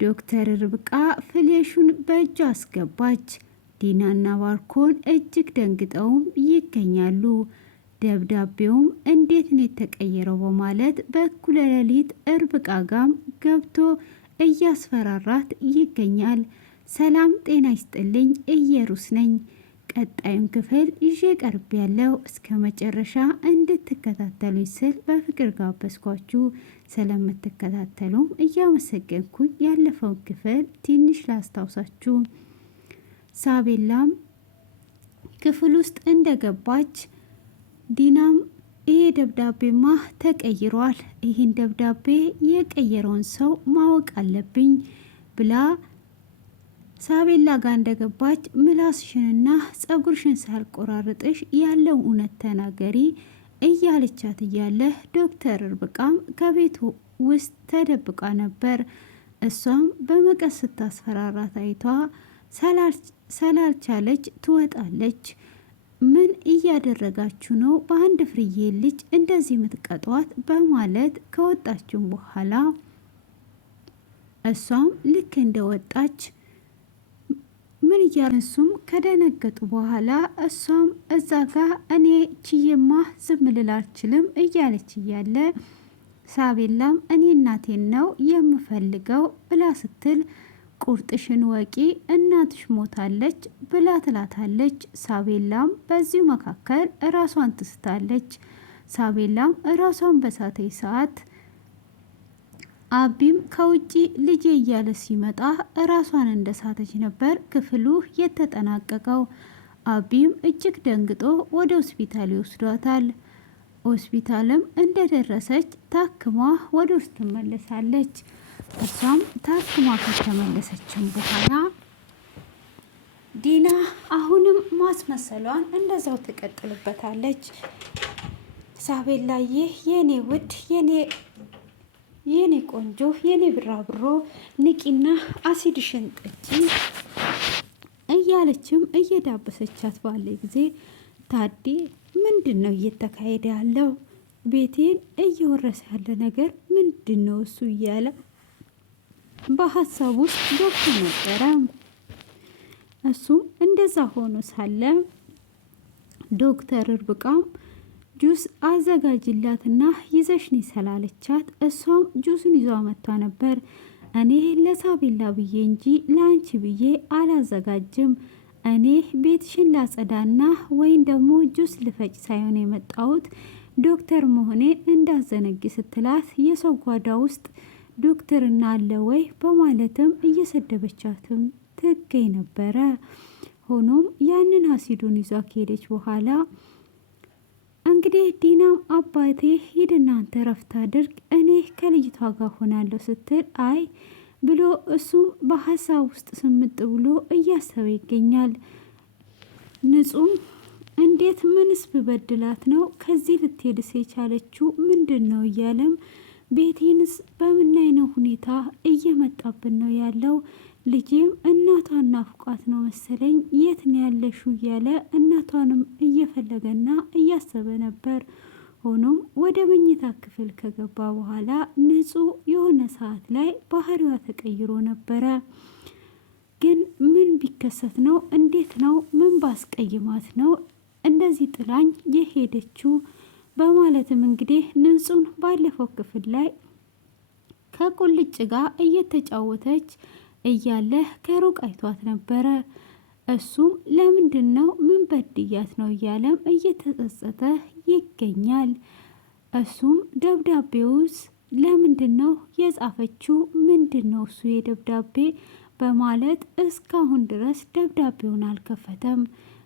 ዶክተር ርብቃ ፍሌሹን በእጇ አስገባች። ዲናና ባርኮን እጅግ ደንግጠውም ይገኛሉ። ደብዳቤውም እንዴት ነው የተቀየረው በማለት በእኩለ ሌሊት ርብቃ ጋም ገብቶ እያስፈራራት ይገኛል። ሰላም ጤና ይስጥልኝ፣ እየሩስ ነኝ። ቀጣዩን ክፍል ይዤ ቀርብ ያለው እስከ መጨረሻ እንድትከታተሉኝ ስል በፍቅር ጋበዝኳችሁ። ስለምትከታተሉም እያመሰገንኩኝ ያለፈውን ክፍል ትንሽ ላስታውሳችሁ። ሳቤላም ክፍል ውስጥ እንደገባች ዲናም ይሄ ደብዳቤማ ተቀይሯል፣ ይህን ደብዳቤ የቀየረውን ሰው ማወቅ አለብኝ ብላ ሳቤላ ጋር እንደገባች ምላስሽንና ጸጉርሽን ሳልቆራርጥሽ ያለው እውነት ተናገሪ እያለቻት እያለ ዶክተር ርብቃም ከቤቱ ውስጥ ተደብቃ ነበር። እሷም በመቀስ ስታስፈራራት አይቷ ስላልቻለች ትወጣለች። ምን እያደረጋችሁ ነው? በአንድ ፍርዬ ልጅ እንደዚህ የምትቀጧት በማለት ከወጣችም በኋላ እሷም ልክ እንደወጣች ምን እያነሱም ከደነገጡ በኋላ እሷም እዛ ጋ እኔ ችዬማ ዝም ልል አልችልም እያለች እያለ ሳቤላም እኔ እናቴን ነው የምፈልገው ብላ ስትል ቁርጥሽን ወቂ እናትሽ ሞታለች ብላ ትላታለች። ሳቤላም በዚሁ መካከል ራሷን ትስታለች። ሳቤላም ራሷን በሳተይ ሰዓት አቢም ከውጪ ልጄ እያለ ሲመጣ ራሷን እንደሳተች ነበር ክፍሉ የተጠናቀቀው። አቢም እጅግ ደንግጦ ወደ ሆስፒታል ይወስዷታል። ሆስፒታልም እንደደረሰች ታክማ ወደ ውስጥ ትመለሳለች። እሷም ታክማ ከተመለሰችም በኋላ ዲና አሁንም ማስመሰሏን እንደዛው ትቀጥልበታለች። ሳቤላዬ የኔ ውድ የኔ ቆንጆ የኔ ብራብሮ ንቂና አሲድሽን ጠጪ እያለችም እየዳበሰቻት ባለ ጊዜ ታዲ ምንድን ነው እየተካሄደ ያለው? ቤቴን እየወረሰ ያለ ነገር ምንድን ነው እሱ እያለ በሀሳብ ውስጥ ገብቶ ነበረ። እሱም እንደዛ ሆኖ ሳለ ዶክተር ርብቃም ጁስ አዘጋጅላትና ይዘሽኒ ስላለቻት እሷም ጁስን ይዟ መጥታ ነበር። እኔ ለሳቤላ ብዬ እንጂ ለአንቺ ብዬ አላዘጋጅም። እኔ ቤትሽን ላጸዳና ወይም ደግሞ ጁስ ልፈጭ ሳይሆን የመጣሁት ዶክተር መሆኔን እንዳዘነጊ ስትላት የሰው ጓዳ ውስጥ ዶክተርና አለ ወይ በማለትም እየሰደበቻትም ትገኝ ነበረ። ሆኖም ያንን አሲዱን ይዟ ከሄደች በኋላ እንግዲህ ዲናም አባቴ ሂድና አንተ ረፍት አድርግ እኔ ከልጅቷ ጋር ሆናለሁ ስትል አይ ብሎ እሱም በሀሳብ ውስጥ ስምጥ ብሎ እያሰበ ይገኛል። ንጹም እንዴት ምንስ ብበድላት ነው ከዚህ ልትሄድስ የቻለችው ምንድን ነው እያለም ቤቴንስ በምን አይነት ሁኔታ እየመጣብን ነው ያለው? ልጄም እናቷን ናፍቋት ነው መሰለኝ የት ነው ያለሽው እያለ እናቷንም እየፈለገና እያሰበ ነበር። ሆኖም ወደ መኝታ ክፍል ከገባ በኋላ ንጹህ የሆነ ሰዓት ላይ ባህሪዋ ተቀይሮ ነበረ። ግን ምን ቢከሰት ነው? እንዴት ነው? ምን ባስቀይማት ነው እንደዚህ ጥላኝ የሄደችው? በማለትም እንግዲህ ንጹህን ባለፈው ክፍል ላይ ከቁልጭ ጋር እየተጫወተች እያለ ከሩቅ አይቷት ነበረ። እሱም ለምንድን ነው ምን በድያት ነው እያለም እየተጸጸተ ይገኛል። እሱም ደብዳቤውስ ለምንድን ነው የጻፈችው? ምንድን ነው እሱ የደብዳቤ በማለት እስካሁን ድረስ ደብዳቤውን አልከፈተም።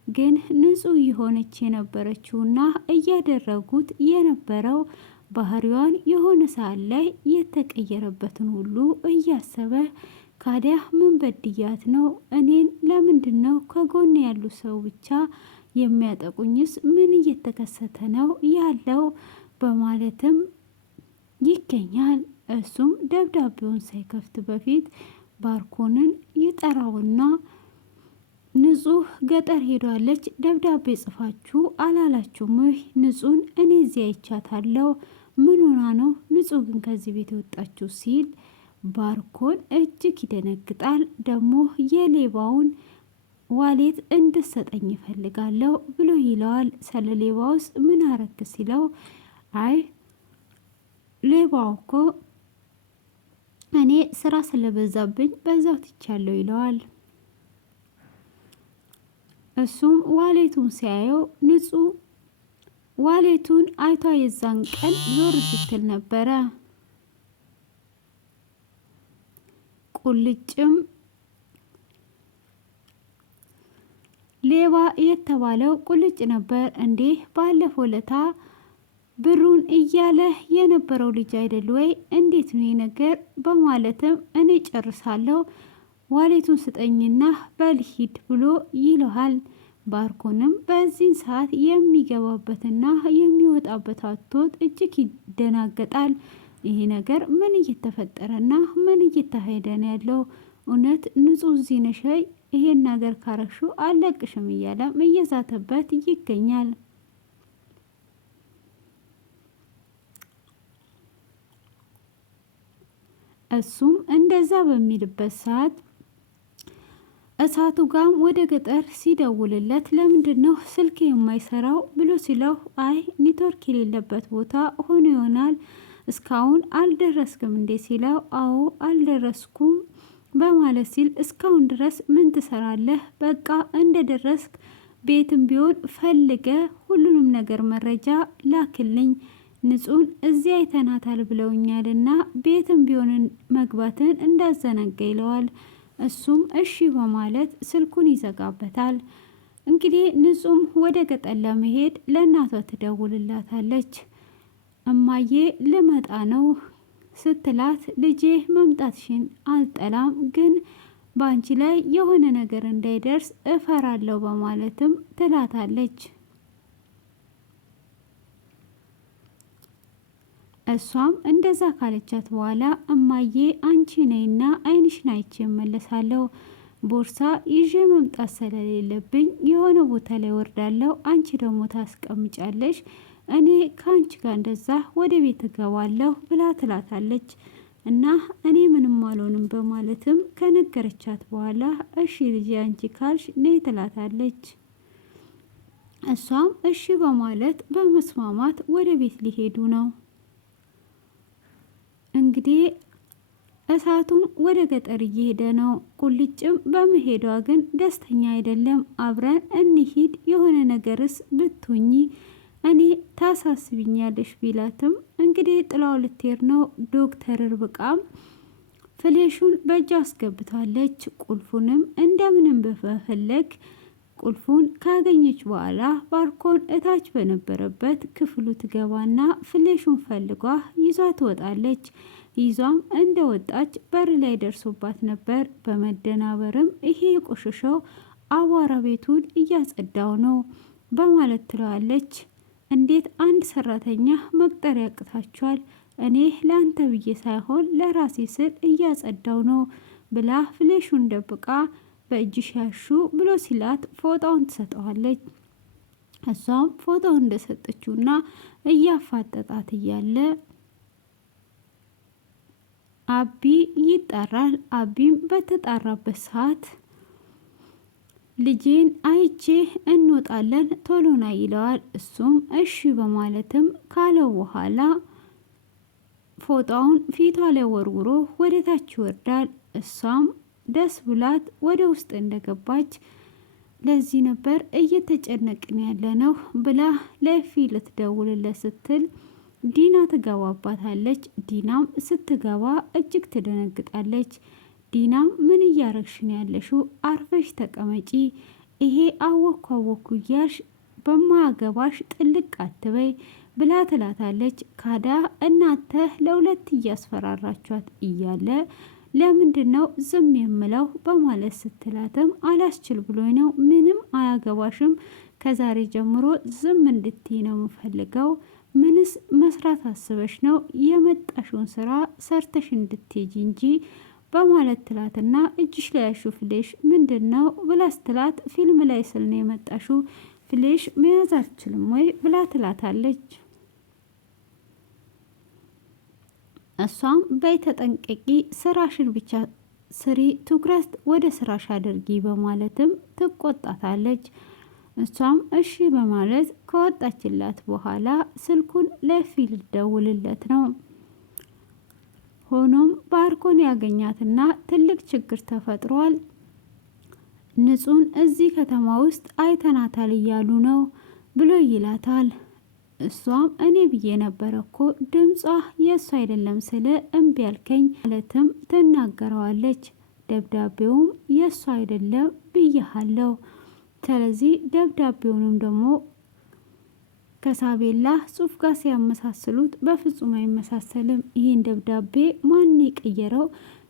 ግን ንጹህ የሆነች የነበረችውና እያደረጉት የነበረው ባህሪዋን የሆነ ሰዓት ላይ የተቀየረበትን ሁሉ እያሰበ ካዲያ ምን በድያት ነው? እኔን ለምንድን ነው ከጎን ያሉ ሰው ብቻ የሚያጠቁኝስ? ምን እየተከሰተ ነው ያለው? በማለትም ይገኛል። እሱም ደብዳቤውን ሳይከፍት በፊት ባርኮንን ይጠራውና ንጹህ ገጠር ሄዷለች፣ ደብዳቤ ጽፋችሁ አላላችሁም ወይ? ንጹህን እኔ እዚያ ይቻታለሁ። ምን ሆና ነው ንጹህ ግን ከዚህ ቤት የወጣችሁ ሲል ባርኮን እጅግ ይደነግጣል። ደግሞ የሌባውን ዋሌት እንድሰጠኝ ይፈልጋለሁ ብሎ ይለዋል። ስለ ሌባውስ ምን አረክ ሲለው አይ ሌባው እኮ እኔ ስራ ስለበዛብኝ በዛው ትቻለሁ ይለዋል። እሱም ዋሌቱን ሲያየው ንጹህ ዋሌቱን አይቷ የዛን ቀን ዞር ስትል ነበረ። ቁልጭም ሌባ የተባለው ቁልጭ ነበር። እንዴ ባለፈው ለታ ብሩን እያለ የነበረው ልጅ አይደል ወይ? እንዴት ነው ነገር? በማለትም እኔ ጨርሳለሁ ዋሌቱን ስጠኝና በልሂድ ብሎ ይለዋል። ባርኮንም በዚህን ሰዓት የሚገባበትና የሚወጣበት አጥቶት እጅግ ይደናገጣል። ይሄ ነገር ምን እየተፈጠረና ምን እየተካሄደ ነው ያለው? እውነት ንጹህ እዚህ ነሽ? ይሄን ነገር ካረግሹ አለቅሽም እያለም እየዛተበት ይገኛል። እሱም እንደዛ በሚልበት ሰዓት እሳቱ ጋም ወደ ገጠር ሲደውልለት ለምንድን ነው ስልክ የማይሰራው ብሎ ሲለው አይ ኔትወርክ የሌለበት ቦታ ሆኖ ይሆናል እስካሁን አልደረስክም እንዴ ሲለው አዎ አልደረስኩም በማለት ሲል እስካሁን ድረስ ምን ትሰራለህ? በቃ እንደደረስክ ቤትም ቢሆን ፈልገ ሁሉንም ነገር መረጃ ላክልኝ ንጹን እዚያ አይተናታል ብለውኛልና ቤትም ቢሆን መግባትን እንዳዘነጋ ይለዋል። እሱም እሺ በማለት ስልኩን ይዘጋበታል። እንግዲህ ንጹም ወደ ገጠር ለመሄድ ለእናቷ ትደውልላታለች። እማዬ ልመጣ ነው ስትላት ልጄ መምጣትሽን አልጠላም፣ ግን በአንቺ ላይ የሆነ ነገር እንዳይደርስ እፈራለሁ በማለትም ትላታለች። እሷም እንደዛ ካለቻት በኋላ እማዬ አንቺ ነይና አይንሽን አይቼ እመለሳለሁ፣ ቦርሳ ይዤ መምጣት ስለሌለብኝ የሆነ ቦታ ላይ ወርዳለሁ፣ አንቺ ደግሞ ታስቀምጫለሽ፣ እኔ ከአንቺ ጋር እንደዛ ወደ ቤት እገባለሁ ብላ ትላታለች። እና እኔ ምንም አልሆንም በማለትም ከነገረቻት በኋላ እሺ ልጄ አንቺ ካልሽ ነይ ትላታለች። እሷም እሺ በማለት በመስማማት ወደ ቤት ሊሄዱ ነው። እንግዲህ እሳቱም ወደ ገጠር እየሄደ ነው። ቁልጭም በመሄዷ ግን ደስተኛ አይደለም። አብረን እንሂድ የሆነ ነገርስ ብትሆኚ እኔ ታሳስቢኛለሽ ቢላትም እንግዲህ ጥላው ልትሄድ ነው። ዶክተር ርብቃም ፍሌሹን በእጅ አስገብታለች። ቁልፉንም እንደምንም በመፈለግ ቁልፉን ካገኘች በኋላ ባርኮን እታች በነበረበት ክፍሉ ትገባና ፍሌሹን ፈልጓ ይዟ ትወጣለች። ይዟም እንደ ወጣች በር ላይ ደርሶባት ነበር። በመደናበርም ይሄ የቆሸሸው አቧራ ቤቱን እያጸዳው ነው በማለት ትለዋለች። እንዴት አንድ ሰራተኛ መቅጠር ያቅታችኋል? እኔ ለአንተ ብዬ ሳይሆን ለራሴ ስል እያጸዳው ነው ብላ ፍሌሹን ደብቃ በእጅሽ ያሹ ብሎ ሲላት ፎጣውን ትሰጠዋለች። እሷም ፎጣውን እንደሰጠችውና እያፋጠጣት እያለ አቢ ይጠራል። አቢም በተጣራበት ሰዓት ልጄን አይቼ እንወጣለን ቶሎና ይለዋል። እሱም እሺ በማለትም ካለው በኋላ ፎጣውን ፊቷ ላይ ወርውሮ ወደ ታች ይወርዳል። እሷም ደስ ብላት ወደ ውስጥ እንደገባች ለዚህ ነበር እየተጨነቅን ያለ ነው ብላ ለፊ ልትደውልለት ስትል ዲና ትገባባታለች። ዲናም ስትገባ እጅግ ትደነግጣለች። ዲናም ምን እያረግሽን ያለሽው? አርፈሽ ተቀመጪ፣ ይሄ አወኩ አወኩ እያልሽ በማገባሽ ጥልቅ አትበይ ብላ ትላታለች። ካዳ እናተ ለሁለት እያስፈራራቿት እያለ ለምንድን ነው ዝም የምለው በማለት ስትላትም አላስችል ብሎኝ ነው፣ ምንም አያገባሽም፣ ከዛሬ ጀምሮ ዝም እንድትይ ነው የምፈልገው፣ ምንስ መስራት አስበሽ ነው? የመጣሽውን ስራ ሰርተሽ እንድትሄጂ እንጂ በማለት ትላትና እጅሽ ላይ ያሹ ፍሌሽ ምንድን ነው ብላ ስትላት ፊልም ላይ ስል ነው የመጣሹ፣ ፍሌሽ መያዝ አልችልም ወይ ብላ ትላታለች። እሷም በይ ተጠንቀቂ፣ ስራሽን ብቻ ስሪ፣ ትኩረት ወደ ስራሽ አድርጊ በማለትም ትቆጣታለች። እሷም እሺ በማለት ከወጣችላት በኋላ ስልኩን ለፊ ልደውልለት ነው። ሆኖም ባርኮን ያገኛትና ትልቅ ችግር ተፈጥሯል፣ ንጹን እዚህ ከተማ ውስጥ አይተናታል እያሉ ነው ብሎ ይላታል። እሷም እኔ ብዬ ነበረ እኮ ድምጿ የእሱ አይደለም ስለ እምቢ ያልከኝ ማለትም ትናገረዋለች። ደብዳቤውም የእሱ አይደለም ብዬሃለሁ፣ ስለዚህ ደብዳቤውንም ደግሞ ከሳቤላ ጽሑፍ ጋር ሲያመሳስሉት በፍጹም አይመሳሰልም። ይህን ደብዳቤ ማን የቀየረው?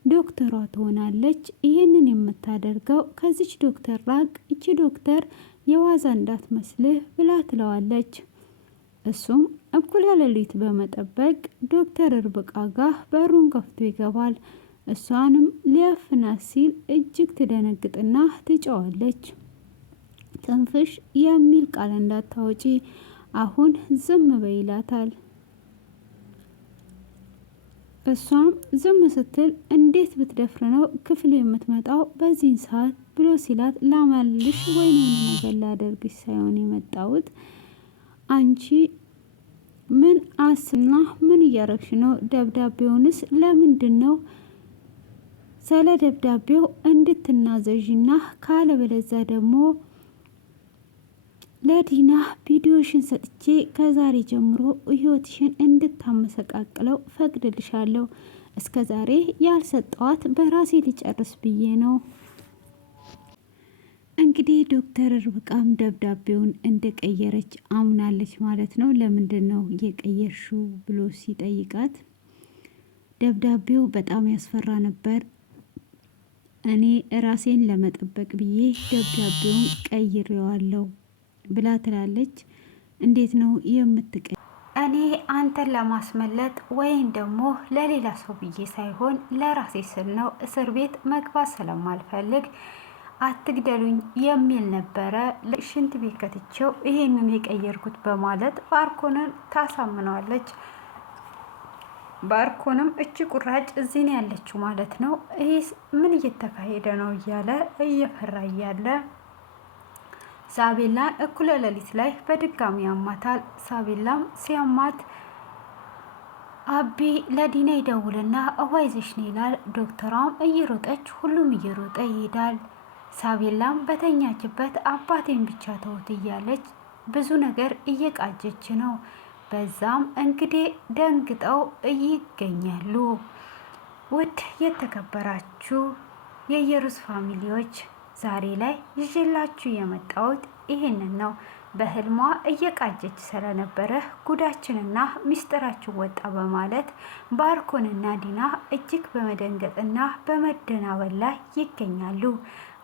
ዶክተሯ ትሆናለች። ይህንን የምታደርገው ከዚች ዶክተር ራቅ፣ እቺ ዶክተር የዋዛ እንዳትመስልህ ብላ ትለዋለች። እሱም እኩለ ሌሊት በመጠበቅ ዶክተር ርብቃ ጋር በሩን ከፍቶ ይገባል። እሷንም ሊያፍናት ሲል እጅግ ትደነግጥና ትጨዋለች። ትንፍሽ የሚል ቃል እንዳታወጪ፣ አሁን ዝም በይ ይላታል። እሷም ዝም ስትል እንዴት ብትደፍር ነው ክፍሉ የምትመጣው በዚህን ሰዓት ብሎ ሲላት፣ ላማልሽ ወይኔ ነገር ላደርግሽ ሳይሆን የመጣሁት አንቺ ምን አስና ምን እያረግሽ ነው? ደብዳቤውንስ ለምንድን ነው ስለ ደብዳቤው እንድትናዘዥና ካለበለዛ ደግሞ ለዲና ቪዲዮሽን ሰጥቼ ከዛሬ ጀምሮ ህይወትሽን እንድታመሰቃቅለው ፈቅድልሻለሁ። እስከ ዛሬ ያልሰጠዋት በራሴ ሊጨርስ ብዬ ነው። እንግዲህ ዶክተር ርብቃም ደብዳቤውን እንደቀየረች አምናለች ማለት ነው። ለምንድን ነው የቀየርሽው ብሎ ሲጠይቃት ደብዳቤው በጣም ያስፈራ ነበር፣ እኔ ራሴን ለመጠበቅ ብዬ ደብዳቤውን ቀይሬዋለሁ ብላ ትላለች። እንዴት ነው የምትቀይ? እኔ አንተን ለማስመለጥ ወይም ደግሞ ለሌላ ሰው ብዬ ሳይሆን ለራሴ ስል ነው። እስር ቤት መግባት ስለማልፈልግ አትግደሉኝ የሚል ነበረ። ሽንት ቤት ከትቼው ይሄንን የቀየርኩት በማለት ባርኮንን ታሳምነዋለች። ባርኮንም እቺ ቁራጭ እዚህ ነው ያለችው ማለት ነው፣ ይህ ምን እየተካሄደ ነው እያለ እየፈራ እያለ ሳቤላን እኩለ ሌሊት ላይ በድጋሚ ያማታል። ሳቤላም ሲያማት አቢ ለዲና ይደውልና እዋይዘሽ ነው ይላል። ዶክተሯም እየሮጠች ሁሉም እየሮጠ ይሄዳል። ሳቤላም በተኛችበት አባቴን ብቻ ተውት እያለች ብዙ ነገር እየቃጀች ነው። በዛም እንግዲህ ደንግጠው ይገኛሉ። ውድ የተከበራችሁ የኢየሩስ ፋሚሊዎች ዛሬ ላይ ይዤላችሁ የመጣሁት ይህንን ነው። በህልሟ እየቃጀች ስለነበረ ጉዳችንና ሚስጥራችን ወጣ በማለት ባርኮንና ዲና እጅግ በመደንገጥና በመደናበል ላይ ይገኛሉ።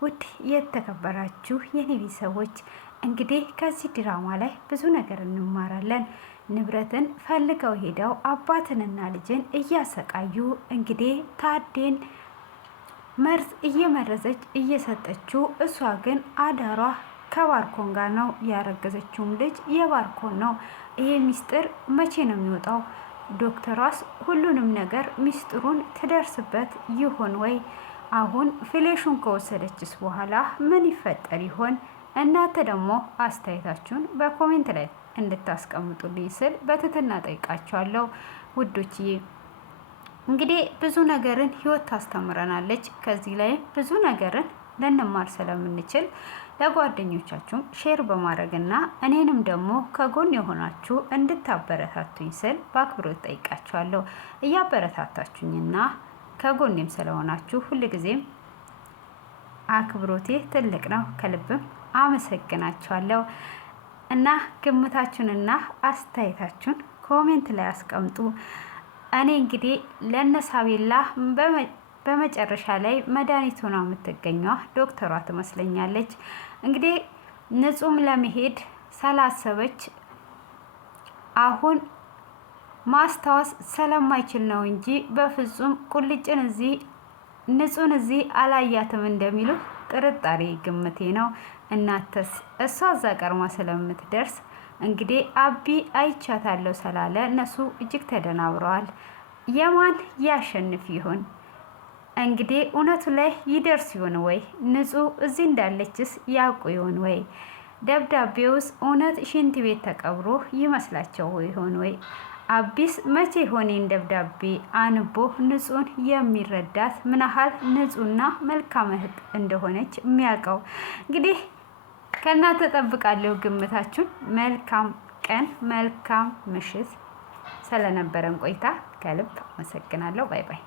ውድ የተከበራችሁ የኔ ቤተሰቦች እንግዲህ ከዚህ ድራማ ላይ ብዙ ነገር እንማራለን። ንብረትን ፈልገው ሄደው አባትንና ልጅን እያሰቃዩ እንግዲህ ታዴን መርዝ እየመረዘች እየሰጠችው፣ እሷ ግን አዳሯ ከባርኮን ጋር ነው። ያረገዘችውም ልጅ የባርኮን ነው። ይሄ ሚስጥር መቼ ነው የሚወጣው? ዶክተሯስ ሁሉንም ነገር ሚስጥሩን ትደርስበት ይሆን ወይ? አሁን ፍሌሹን ከወሰደችስ በኋላ ምን ይፈጠር ይሆን? እናንተ ደግሞ አስተያየታችሁን በኮሜንት ላይ እንድታስቀምጡልኝ ስል በትህትና ጠይቃችኋለሁ ውዶችዬ። እንግዲህ ብዙ ነገርን ህይወት ታስተምረናለች። ከዚህ ላይ ብዙ ነገርን ልንማር ስለምንችል ለጓደኞቻችሁም ሼር በማድረግና እኔንም ደግሞ ከጎን የሆናችሁ እንድታበረታቱኝ ስል በአክብሮት ጠይቃችኋለሁ። እያበረታታችሁኝና ከጎኔም ስለሆናችሁ ሁልጊዜም አክብሮቴ ትልቅ ነው። ከልብም አመሰግናችኋለሁ እና ግምታችሁንና አስተያየታችሁን ኮሜንት ላይ አስቀምጡ። እኔ እንግዲህ ለነሳቤላ በመጨረሻ ላይ መድኃኒት ሆና የምትገኘዋ ዶክተሯ ትመስለኛለች። እንግዲህ ንጹም ለመሄድ ስላሰበች አሁን ማስታወስ ስለማይችል ነው እንጂ በፍጹም ቁልጭን እዚህ ንጹን እዚህ አላያትም እንደሚሉ ጥርጣሬ ግምቴ ነው። እናተስ እሷ እዛ ቀርማ ስለምትደርስ እንግዲህ አቢ አይቻታለሁ ስላለ እነሱ እጅግ ተደናብረዋል። የማን ያሸንፍ ይሆን? እንግዲህ እውነቱ ላይ ይደርስ ይሆን ወይ? ንጹህ እዚህ እንዳለችስ ያውቁ ይሆን ወይ? ደብዳቤውስ እውነት ሽንት ቤት ተቀብሮ ይመስላቸው ይሆን ወይ? አቢስ መቼ ሆኔን ደብዳቤ አንቦ ንጹህን የሚረዳት ምን ያህል ንጹህና መልካም እህት እንደሆነች የሚያውቀው? እንግዲህ ከእናንተ ጠብቃለሁ ግምታችሁን። መልካም ቀን፣ መልካም ምሽት። ስለነበረን ቆይታ ከልብ አመሰግናለሁ። ባይ ባይ።